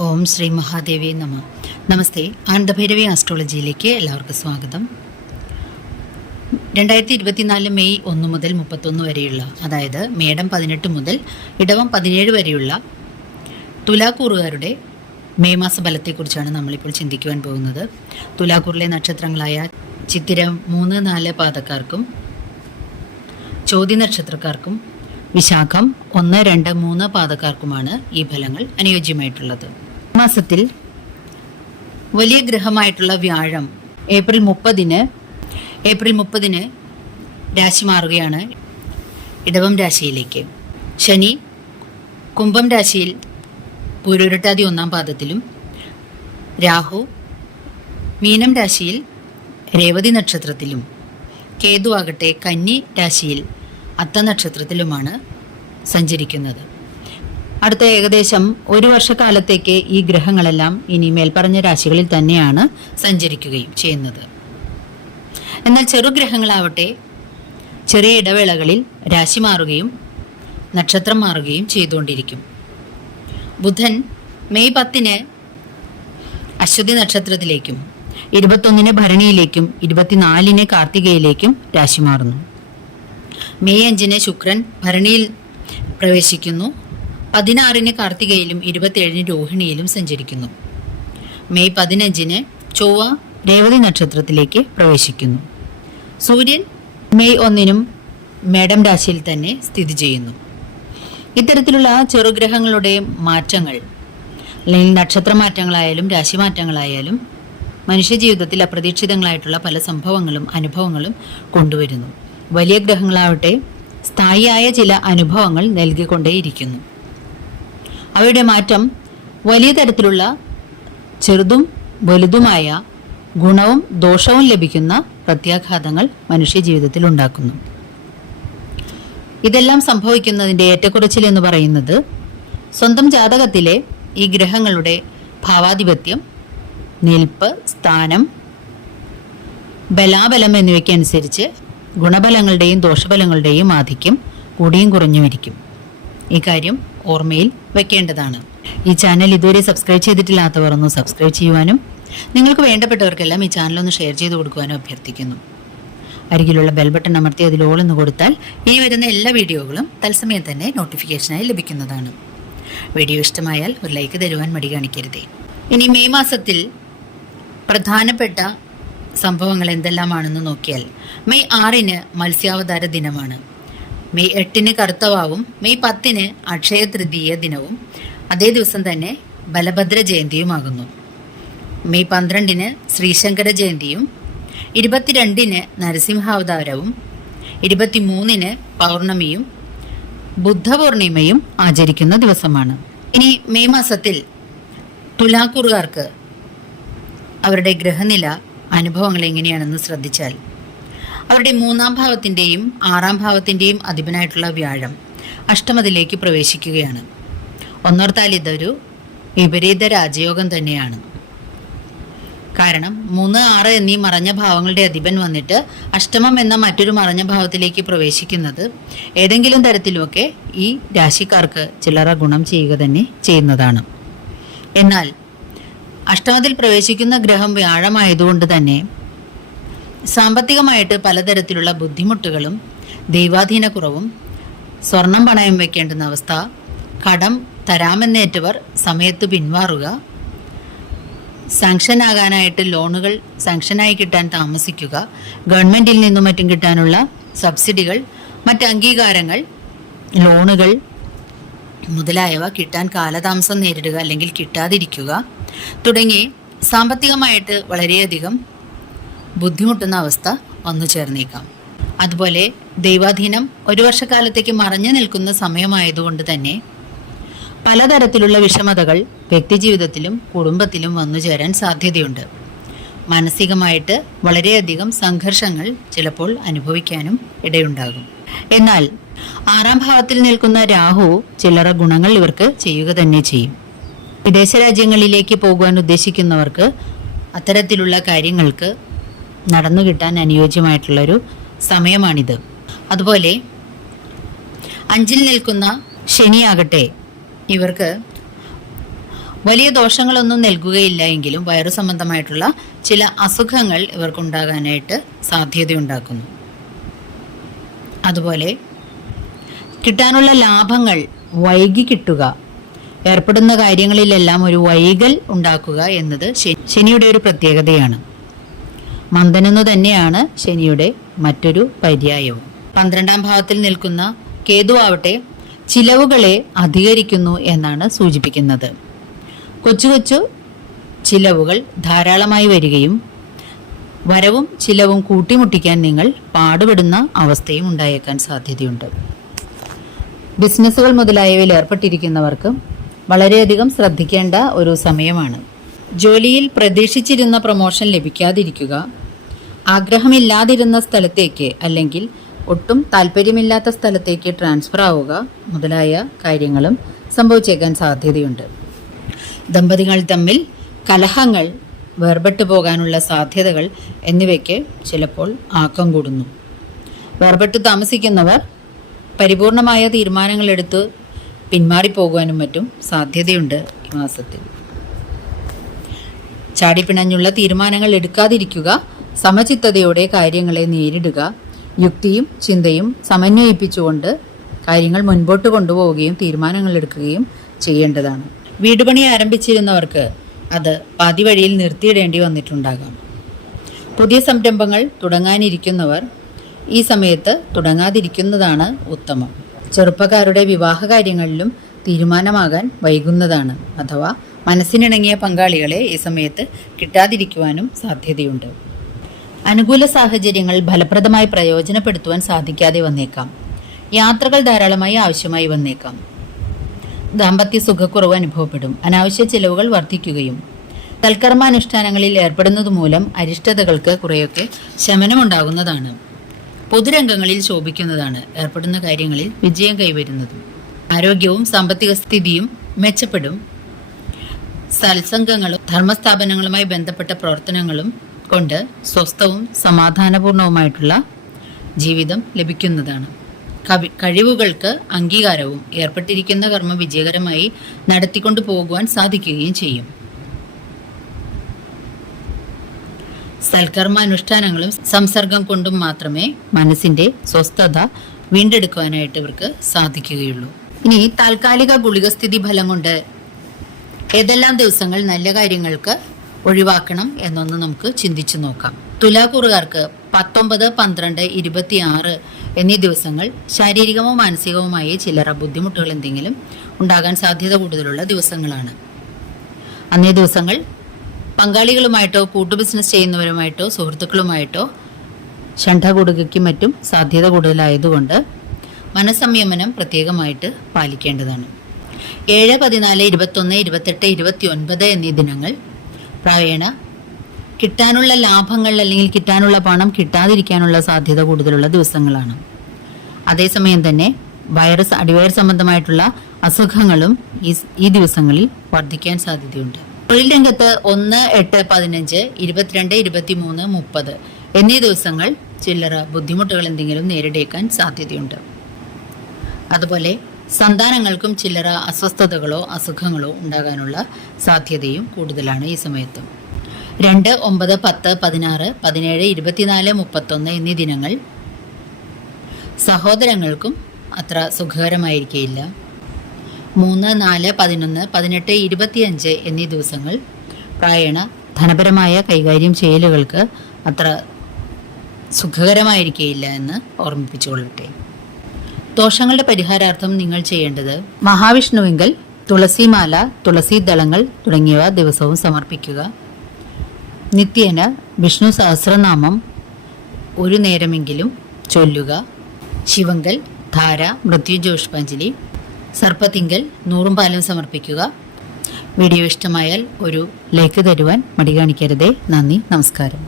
ഓം ശ്രീ മഹാദേവി നമ. നമസ്തേ. ആനന്ദഭൈരവി ആസ്ട്രോളജിയിലേക്ക് എല്ലാവർക്കും സ്വാഗതം. 2024 മെയ് 1 മുതൽ 31 വരെയുള്ള, അതായത് മേടം 18 മുതൽ ഇടവം 17 വരെയുള്ള തുലാക്കൂറുകാരുടെ മെയ് മാസ ഫലത്തെക്കുറിച്ചാണ് നമ്മളിപ്പോൾ ചിന്തിക്കുവാൻ പോകുന്നത്. തുലാക്കൂറിലെ നക്ഷത്രങ്ങളായ ചിത്തിര 3, 4 പാദക്കാർക്കും ചോതി നക്ഷത്രക്കാർക്കും വിശാഖം 1, 2, 3 പാദക്കാർക്കുമാണ് ഈ ഫലങ്ങൾ അനുയോജ്യമായിട്ടുള്ളത്. മാസത്തിൽ വലിയ ഗ്രഹമായിട്ടുള്ള വ്യാഴം ഏപ്രിൽ 30-ന് രാശി മാറുകയാണ് ഇടവം രാശിയിലേക്ക്. ശനി കുംഭം രാശിയിൽ പൂരുരുട്ടാതി 1-ാം പാദത്തിലും, രാഹു മീനം രാശിയിൽ രേവതി നക്ഷത്രത്തിലും, കേതു ആകട്ടെ കന്നി രാശിയിൽ അത്ത നക്ഷത്രത്തിലുമാണ് സഞ്ചരിക്കുന്നത്. അടുത്ത ഏകദേശം 1 വർഷക്കാലത്തേക്ക് ഈ ഗ്രഹങ്ങളെല്ലാം ഇനി മേൽപ്പറഞ്ഞ രാശികളിൽ തന്നെയാണ് സഞ്ചരിക്കുകയും ചെയ്യുന്നത്. എന്നാൽ ചെറുഗ്രഹങ്ങളാവട്ടെ ചെറിയ ഇടവേളകളിൽ രാശി മാറുകയും നക്ഷത്രം മാറുകയും ചെയ്തുകൊണ്ടിരിക്കും. ബുധൻ മെയ് 10-ന് അശ്വതി നക്ഷത്രത്തിലേക്കും 21-ന് ഭരണിയിലേക്കും 24-ന് കാർത്തികയിലേക്കും രാശി മാറുന്നു. മെയ് 5-ന് ശുക്രൻ ഭരണിയിൽ പ്രവേശിക്കുന്നു. 16-ന് കാർത്തികയിലും 27-ന് രോഹിണിയിലും സഞ്ചരിക്കുന്നു. മെയ് 15-ന് ചൊവ്വ രേവതി നക്ഷത്രത്തിലേക്ക് പ്രവേശിക്കുന്നു. സൂര്യൻ മെയ് 1-നും മേടം രാശിയിൽ തന്നെ സ്ഥിതി ചെയ്യുന്നു. ഇത്തരത്തിലുള്ള ചെറുഗ്രഹങ്ങളുടെ മാറ്റങ്ങൾ, അല്ലെങ്കിൽ നക്ഷത്രമാറ്റങ്ങളായാലും രാശിമാറ്റങ്ങളായാലും മനുഷ്യജീവിതത്തിൽ അപ്രതീക്ഷിതങ്ങളായിട്ടുള്ള പല സംഭവങ്ങളും അനുഭവങ്ങളും കൊണ്ടുവരുന്നു. വലിയ ഗ്രഹങ്ങളാവട്ടെ സ്ഥായിയായ ചില അനുഭവങ്ങൾ നൽകിക്കൊണ്ടേയിരിക്കുന്നു. അവയുടെ മാറ്റം വലിയ തരത്തിലുള്ള ചെറുതും വലുതുമായ ഗുണവും ദോഷവും ലഭിക്കുന്ന പ്രത്യാഘാതങ്ങൾ മനുഷ്യജീവിതത്തിൽ ഉണ്ടാക്കുന്നു. ഇതെല്ലാം സംഭവിക്കുന്നതിൻ്റെ ഏറ്റക്കുറച്ചിൽ എന്ന് പറയുന്നത് സ്വന്തം ജാതകത്തിലെ ഈ ഗ്രഹങ്ങളുടെ ഭാവാധിപത്യം, നിൽപ്പ്, സ്ഥാനം, ബലാബലം എന്നിവയ്ക്കനുസരിച്ച് ഗുണഫലങ്ങളുടെയും ദോഷഫലങ്ങളുടെയും ആധിക്യം കൂടിയും കുറഞ്ഞുമിരിക്കും. ഈ കാര്യം ഓർമ്മയിൽ വെക്കേണ്ടതാണ്. ഈ ചാനൽ ഇതുവരെ സബ്സ്ക്രൈബ് ചെയ്തിട്ടില്ലാത്തവർ ഒന്ന് സബ്സ്ക്രൈബ് ചെയ്യുവാനും നിങ്ങൾക്ക് വേണ്ടപ്പെട്ടവർക്കെല്ലാം ഈ ചാനലൊന്ന് ഷെയർ ചെയ്ത് കൊടുക്കുവാനും അഭ്യർത്ഥിക്കുന്നു. അരികിലുള്ള ബെൽ ബട്ടൺ അമർത്തി അതിൽ ഓൾ എന്ന് കൊടുത്താൽ ഇനി വരുന്ന എല്ലാ വീഡിയോകളും തത്സമയം തന്നെ നോട്ടിഫിക്കേഷനായി ലഭിക്കുന്നതാണ്. വീഡിയോ ഇഷ്ടമായാൽ ഒരു ലൈക്ക് തരുവാൻ മടി കാണിക്കരുതേ. ഇനി മെയ് മാസത്തിൽ പ്രധാനപ്പെട്ട സംഭവങ്ങൾ എന്തെല്ലാമാണെന്ന് നോക്കിയാൽ, മെയ് 6-ന് മത്സ്യാവതാര ദിനമാണ്. മെയ് 8-ന് കറുത്തവാവും. മെയ് 10-ന് അക്ഷയ തൃതീയ ദിനവും അതേ ദിവസം തന്നെ ബലഭദ്ര ജയന്തിയുമാകുന്നു. മെയ് 12-ന് ശ്രീശങ്കര ജയന്തിയും 22-ന് നരസിംഹാവതാരവും 23-ന് പൗർണമിയും ബുദ്ധപൂർണിമയും ആചരിക്കുന്ന ദിവസമാണ്. ഇനി മെയ് മാസത്തിൽ തുലാക്കൂറുകാർക്ക് അവരുടെ ഗ്രഹനില അനുഭവങ്ങൾ എങ്ങനെയാണെന്ന് ശ്രദ്ധിച്ചാൽ, അവരുടെ 3-ാം ഭാവത്തിൻ്റെയും 6-ാം ഭാവത്തിൻ്റെയും അധിപനായിട്ടുള്ള വ്യാഴം അഷ്ടമത്തിലേക്ക് പ്രവേശിക്കുകയാണ്. ഒന്നോർത്താൽ ഇതൊരു വിപരീത രാജയോഗം തന്നെയാണ്. കാരണം 3, 6 എന്നീ മറഞ്ഞ ഭാവങ്ങളുടെ അധിപൻ വന്നിട്ട് അഷ്ടമം എന്ന മറ്റൊരു മറഞ്ഞ ഭാവത്തിലേക്ക് പ്രവേശിക്കുന്നത് ഏതെങ്കിലും തരത്തിലുമൊക്കെ ഈ രാശിക്കാർക്ക് ചില്ലറ ഗുണം ചെയ്യുക തന്നെ ചെയ്യുന്നതാണ്. എന്നാൽ അഷ്ടമത്തിൽ പ്രവേശിക്കുന്ന ഗ്രഹം വ്യാഴമായതുകൊണ്ട് തന്നെ സാമ്പത്തികമായിട്ട് പലതരത്തിലുള്ള ബുദ്ധിമുട്ടുകളും ദൈവാധീനക്കുറവും, സ്വർണം പണയം വയ്ക്കേണ്ടുന്ന അവസ്ഥ, കടം തരാമെന്നേറ്റവർ സമയത്ത് പിൻവാറുക, സാങ്ഷനാകാനായിട്ട് ലോണുകൾ സാങ്ഷനായി കിട്ടാൻ താമസിക്കുക, ഗവൺമെൻറ്റിൽ നിന്നും മറ്റും കിട്ടാനുള്ള സബ്സിഡികൾ, മറ്റ് അംഗീകാരങ്ങൾ, ലോണുകൾ മുതലായവ കിട്ടാൻ കാലതാമസം നേരിടുക അല്ലെങ്കിൽ കിട്ടാതിരിക്കുക തുടങ്ങി സാമ്പത്തികമായിട്ട് വളരെയധികം ബുദ്ധിമുട്ടുന്ന അവസ്ഥ വന്നു ചേർന്നേക്കാം. അതുപോലെ ദൈവാധീനം 1 വർഷക്കാലത്തേക്ക് മറഞ്ഞു നിൽക്കുന്ന സമയമായതുകൊണ്ട് തന്നെ പലതരത്തിലുള്ള വിഷമതകൾ വ്യക്തിജീവിതത്തിലും കുടുംബത്തിലും വന്നു ചേരാൻ സാധ്യതയുണ്ട്. മാനസികമായിട്ട് വളരെയധികം സംഘർഷങ്ങൾ ചിലപ്പോൾ അനുഭവിക്കാനും ഇടയുണ്ടാകും. എന്നാൽ 6-ാം ഭാവത്തിൽ നിൽക്കുന്ന രാഹു ചില്ലറ ഗുണങ്ങൾ ഇവർക്ക് ചെയ്യുക തന്നെ ചെയ്യും. വിദേശ രാജ്യങ്ങളിലേക്ക് പോകുവാൻ ഉദ്ദേശിക്കുന്നവർക്ക് അത്തരത്തിലുള്ള കാര്യങ്ങൾക്ക് നടന്നു കിട്ടാൻ അനുയോജ്യമായിട്ടുള്ളൊരു സമയമാണിത്. അതുപോലെ 5-ൽ നിൽക്കുന്ന ശനിയാകട്ടെ ഇവർക്ക് വലിയ ദോഷങ്ങളൊന്നും നൽകുകയില്ല എങ്കിലും വയറു സംബന്ധമായിട്ടുള്ള ചില അസുഖങ്ങൾ ഇവർക്കുണ്ടാകാനായിട്ട് സാധ്യതയുണ്ടാക്കുന്നു. അതുപോലെ കിട്ടാനുള്ള ലാഭങ്ങൾ വൈകി കിട്ടുക, ഏർപ്പെടുന്ന കാര്യങ്ങളിലെല്ലാം ഒരു വൈകൽ ഉണ്ടാക്കുക എന്നത് ശനിയുടെ ഒരു പ്രത്യേകതയാണ്. മന്ദനെന്നു തന്നെയാണ് ശനിയുടെ മറ്റൊരു പര്യായവും. 12ാം ഭാവത്തിൽ നിൽക്കുന്ന കേതു ആവട്ടെ ചിലവുകളെ അധികരിക്കുന്നു എന്നാണ് സൂചിപ്പിക്കുന്നത്. കൊച്ചു കൊച്ചു ചിലവുകൾ ധാരാളമായി വരികയും വരവും ചിലവും കൂട്ടിമുട്ടിക്കാൻ നിങ്ങൾ പാടുപെടുന്ന അവസ്ഥയും ഉണ്ടായേക്കാൻ സാധ്യതയുണ്ട്. ബിസിനസ്സുകൾ മുതലായവയിൽ ഏർപ്പെട്ടിരിക്കുന്നവർക്ക് വളരെയധികം ശ്രദ്ധിക്കേണ്ട ഒരു സമയമാണ്. ജോലിയിൽ പ്രതീക്ഷിച്ചിരുന്ന പ്രൊമോഷൻ ലഭിക്കാതിരിക്കുക, ആഗ്രഹമില്ലാതിരുന്ന സ്ഥലത്തേക്ക് അല്ലെങ്കിൽ ഒട്ടും താല്പര്യമില്ലാത്ത സ്ഥലത്തേക്ക് ട്രാൻസ്ഫർ ആവുക മുതലായ കാര്യങ്ങളും സംഭവിച്ചേക്കാൻ സാധ്യതയുണ്ട്. ദമ്പതികൾ തമ്മിൽ കലഹങ്ങൾ, വേർപെട്ടു പോകാനുള്ള സാധ്യതകൾ എന്നിവയ്ക്ക് ചിലപ്പോൾ ആക്കം കൂടുന്നു. വേർപെട്ടു താമസിക്കുന്നവർ പരിപൂർണമായ തീരുമാനങ്ങളെടുത്ത് പിന്മാറിപ്പോകുവാനും മറ്റും സാധ്യതയുണ്ട് ഈ മാസത്തിൽ. ചാടിപ്പിണഞ്ഞുള്ള തീരുമാനങ്ങൾ എടുക്കാതിരിക്കുക, സമചിത്തതയോടെ കാര്യങ്ങളെ നേരിടുക, യുക്തിയും ചിന്തയും സമന്വയിപ്പിച്ചുകൊണ്ട് കാര്യങ്ങൾ മുൻപോട്ട് കൊണ്ടുപോവുകയും തീരുമാനങ്ങൾ എടുക്കുകയും ചെയ്യേണ്ടതാണ്. വീടുപണി ആരംഭിച്ചിരുന്നവർക്ക് അത് പാതി വഴിയിൽ നിർത്തിയിടേണ്ടി വന്നിട്ടുണ്ടാകാം. പുതിയ സംരംഭങ്ങൾ തുടങ്ങാനിരിക്കുന്നവർ ഈ സമയത്ത് തുടങ്ങാതിരിക്കുന്നതാണ് ഉത്തമം. ചെറുപ്പക്കാരുടെ വിവാഹ കാര്യങ്ങളിലും തീരുമാനമാകാൻ വൈകുന്നതാണ്, അഥവാ മനസ്സിനിണങ്ങിയ പങ്കാളികളെ ഈ സമയത്ത് കിട്ടാതിരിക്കുവാനും സാധ്യതയുണ്ട്. അനുകൂല സാഹചര്യങ്ങൾ ഫലപ്രദമായി പ്രയോജനപ്പെടുത്തുവാൻ സാധിക്കാതെ വന്നേക്കാം. യാത്രകൾ ധാരാളമായി ആവശ്യമായി വന്നേക്കാം. ദാമ്പത്യ സുഖക്കുറവ് അനുഭവപ്പെടും. അനാവശ്യ ചിലവുകൾ വർദ്ധിക്കുകയും തൽക്കർമാനുഷ്ഠാനങ്ങളിൽ ഏർപ്പെടുന്നത് മൂലം അരിഷ്ടതകൾക്ക് കുറേയൊക്കെ ശമനമുണ്ടാകുന്നതാണ്. പൊതുരംഗങ്ങളിൽ ശോഭിക്കുന്നതാണ്. ഏർപ്പെടുന്ന കാര്യങ്ങളിൽ വിജയം കൈവരുന്നതും. ആരോഗ്യവും സാമ്പത്തിക സ്ഥിതിയും മെച്ചപ്പെടും. സത്സംഗങ്ങളും ധർമ്മസ്ഥാപനങ്ങളുമായി ബന്ധപ്പെട്ട പ്രവർത്തനങ്ങളും കൊണ്ട് സ്വസ്ഥവും സമാധാനപൂർണവുമായിട്ടുള്ള ജീവിതം ലഭിക്കുന്നതാണ്. കഴിവുകൾക്ക് അംഗീകാരവും ഏർപ്പെട്ടിരിക്കുന്ന കർമ്മം വിജയകരമായി നടത്തിക്കൊണ്ടു പോകുവാൻ സാധിക്കുകയും ചെയ്യും. സൽക്കർമാനുഷ്ഠാനങ്ങളും സംസർഗം കൊണ്ടും മാത്രമേ മനസ്സിന്റെ സ്വസ്ഥത വീണ്ടെടുക്കുവാനായിട്ട് ഇവർക്ക് സാധിക്കുകയുള്ളൂ. ഇനി താൽക്കാലിക ഗുളികസ്ഥിതി ഫലം കൊണ്ട് ഏതെല്ലാം ദിവസങ്ങൾ നല്ല കാര്യങ്ങൾക്ക് ഒഴിവാക്കണം എന്നൊന്ന് നമുക്ക് ചിന്തിച്ചു നോക്കാം. തുലാക്കൂറുകാർക്ക് 19, 12, 26 എന്നീ ദിവസങ്ങൾ ശാരീരികമോ മാനസികവുമായ ചില്ലറ ബുദ്ധിമുട്ടുകൾ എന്തെങ്കിലും ഉണ്ടാകാൻ സാധ്യത കൂടുതലുള്ള ദിവസങ്ങളാണ്. അന്നേ ദിവസങ്ങൾ പങ്കാളികളുമായിട്ടോ കൂട്ടു ബിസിനസ് ചെയ്യുന്നവരുമായിട്ടോ സുഹൃത്തുക്കളുമായിട്ടോ ഷണ്ഠ കൂടുകയ്ക്കും മറ്റും സാധ്യത കൂടുതലായതുകൊണ്ട് മനസ്സംയമനം പ്രത്യേകമായിട്ട് പാലിക്കേണ്ടതാണ്. 7, 14, 21, 28, 29 എന്നീ ദിനങ്ങൾ പ്രായേണ കിട്ടാനുള്ള ലാഭങ്ങൾ അല്ലെങ്കിൽ കിട്ടാനുള്ള പണം കിട്ടാതിരിക്കാനുള്ള സാധ്യത കൂടുതലുള്ള ദിവസങ്ങളാണ്. അതേസമയം തന്നെ അടിവയർ സംബന്ധമായിട്ടുള്ള അസുഖങ്ങളും ഈ ദിവസങ്ങളിൽ വർദ്ധിക്കാൻ സാധ്യതയുണ്ട്. തൊഴിൽ രംഗത്ത് 1, 8, 15, 22, 23, 30 എന്നീ ദിവസങ്ങൾ ചില്ലറ ബുദ്ധിമുട്ടുകൾ എന്തെങ്കിലും നേരിടേക്കാൻ സാധ്യതയുണ്ട്. അതുപോലെ സന്താനങ്ങൾക്കും ചില്ലറ അസ്വസ്ഥതകളോ അസുഖങ്ങളോ ഉണ്ടാകാനുള്ള സാധ്യതയും കൂടുതലാണ് ഈ സമയത്ത്. 2, 9, 10, 16, 17, 24, 31 എന്നീ ദിനങ്ങൾ സഹോദരങ്ങൾക്കും അത്ര സുഖകരമായിരിക്കില്ല. 3, 4, 11, 18, 25 എന്നീ ദിവസങ്ങൾ പ്രായേണ ധനപരമായ കൈകാര്യം ചെയ്യലുകൾക്ക് അത്ര സുഖകരമായിരിക്കില്ല എന്ന് ഓർമ്മിപ്പിച്ചുകൊള്ളട്ടെ. ദോഷങ്ങളുടെ പരിഹാരാർത്ഥം നിങ്ങൾ ചെയ്യേണ്ടത് മഹാവിഷ്ണുവിങ്കൽ തുളസിമാല, തുളസീദളങ്ങൾ തുടങ്ങിയവ ദിവസവും സമർപ്പിക്കുക. നിത്യേന വിഷ്ണു സഹസ്രനാമം ഒരു നേരമെങ്കിലും ചൊല്ലുക. ശിവങ്കൽ ധാര, മൃത്യുഞ്ജോഷ്പാഞ്ജലി, സർപ്പത്തിങ്കൽ 100 പാലും സമർപ്പിക്കുക. വീഡിയോ ഇഷ്ടമായാൽ ഒരു ലൈക്ക് തരുവാൻ മടി കാണിക്കരുതേ. നന്ദി, നമസ്കാരം.